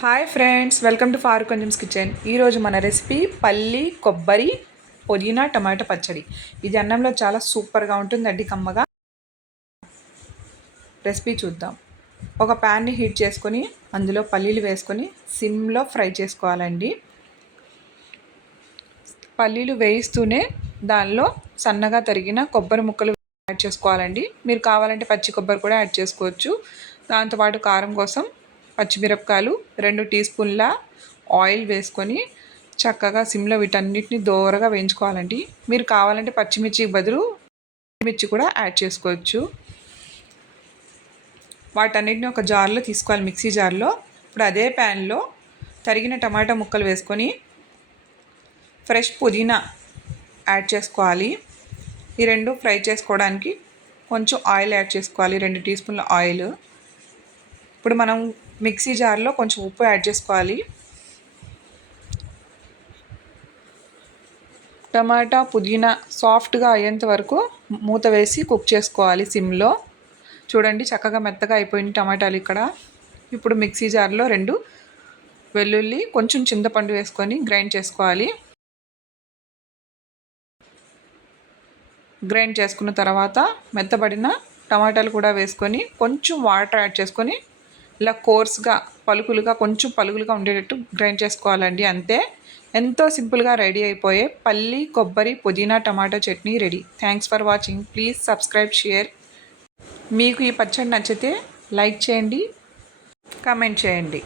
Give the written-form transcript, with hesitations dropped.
Hi friends, welcome to Farooq Anjum's kitchen. ఈరోజు మన recipe పల్లి కొబ్బరి పుదీనా టమాటా పచ్చడి. ఇది అన్నంలో చాలా సూపర్గా ఉంటుందండి, కమ్మగా. రెసిపీ చూద్దాం. ఒక ప్యాన్ని హీట్ చేసుకొని అందులో పల్లీలు వేసుకొని సిమ్లో ఫ్రై చేసుకోవాలండి. పల్లీలు వేయిస్తూనే దానిలో సన్నగా తరిగిన కొబ్బరి ముక్కలు యాడ్ చేసుకోవాలండి. మీరు కావాలంటే పచ్చి కొబ్బరి కూడా యాడ్ చేసుకోవచ్చు. దాంతోపాటు కారం కోసం పచ్చిమిరపకాయలు 2 టీ స్పూన్ల ఆయిల్ వేసుకొని చక్కగా సిమ్లో వీటన్నిటిని దోరగా వేయించుకోవాలండి. మీరు కావాలంటే పచ్చిమిర్చి బదులు మిర్చి కూడా యాడ్ చేసుకోవచ్చు. వాటన్నిటిని ఒక జార్లో తీసుకోవాలి, మిక్సీ జార్లో. ఇప్పుడు అదే ప్యాన్లో తరిగిన టమాటా ముక్కలు వేసుకొని ఫ్రెష్ పుదీనా యాడ్ చేసుకోవాలి. ఈ రెండు ఫ్రై చేసుకోవడానికి కొంచెం ఆయిల్ యాడ్ చేసుకోవాలి, 2 టీ స్పూన్ల ఆయిల్. ఇప్పుడు మనం మిక్సీ జార్లో కొంచెం ఉప్పు యాడ్ చేసుకోవాలి. టమాటా పుదీనా సాఫ్ట్గా అయ్యేంత వరకు మూత వేసి కుక్ చేసుకోవాలి సిమ్లో. చూడండి, చక్కగా మెత్తగా అయిపోయింది టమాటాలు ఇక్కడ. ఇప్పుడు మిక్సీ జార్లో 2 వెల్లుల్లి, కొంచెం చింతపండు వేసుకొని గ్రైండ్ చేసుకోవాలి. గ్రైండ్ చేసుకున్న తర్వాత మెత్తబడిన టమాటాలు కూడా వేసుకొని కొంచెం వాటర్ యాడ్ చేసుకొని ఇలా కోర్స్గా కొంచెం పలుకులుగా ఉండేటట్టు గ్రైండ్ చేసుకోవాలండి. అంతే, ఎంతో సింపుల్గా రెడీ అయిపోయే పల్లి కొబ్బరి పుదీనా tomato chutney ready. Thanks for watching. Please subscribe, share. మీకు ఈ పచ్చడి నచ్చితే లైక్ చేయండి, కామెంట్ చేయండి.